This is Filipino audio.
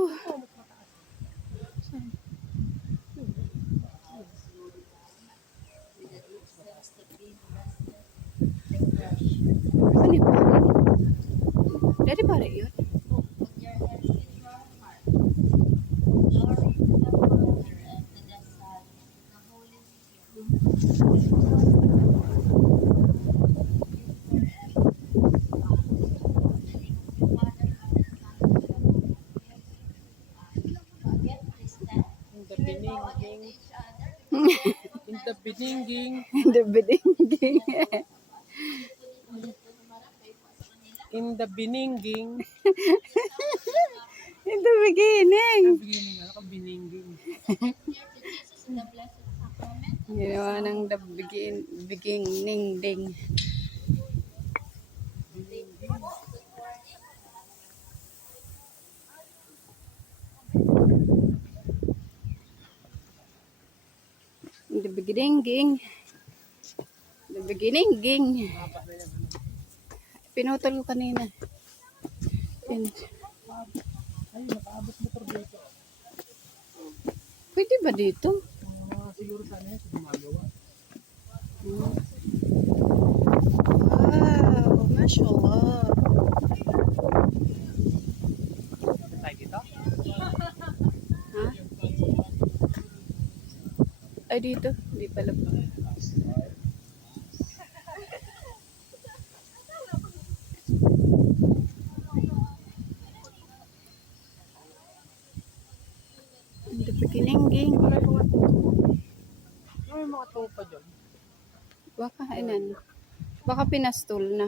Ano ba? Dari pare yun? In the beginning. The beginning. In the beginning. In the beginning. Beginning, ano ka beginning? Ginawa ng the beginning ding. In the beginning. The beginning. Pinutol ko kanina. Ay, nakaabot motor dito. Pwede ba dito? Siguro sana yun, sa gumagawa. Wow, mashallah. Tayo dito? Ha? Ay, dito. Hindi pala. In the beginning. May mga tupa dyan. Baka pinastol na.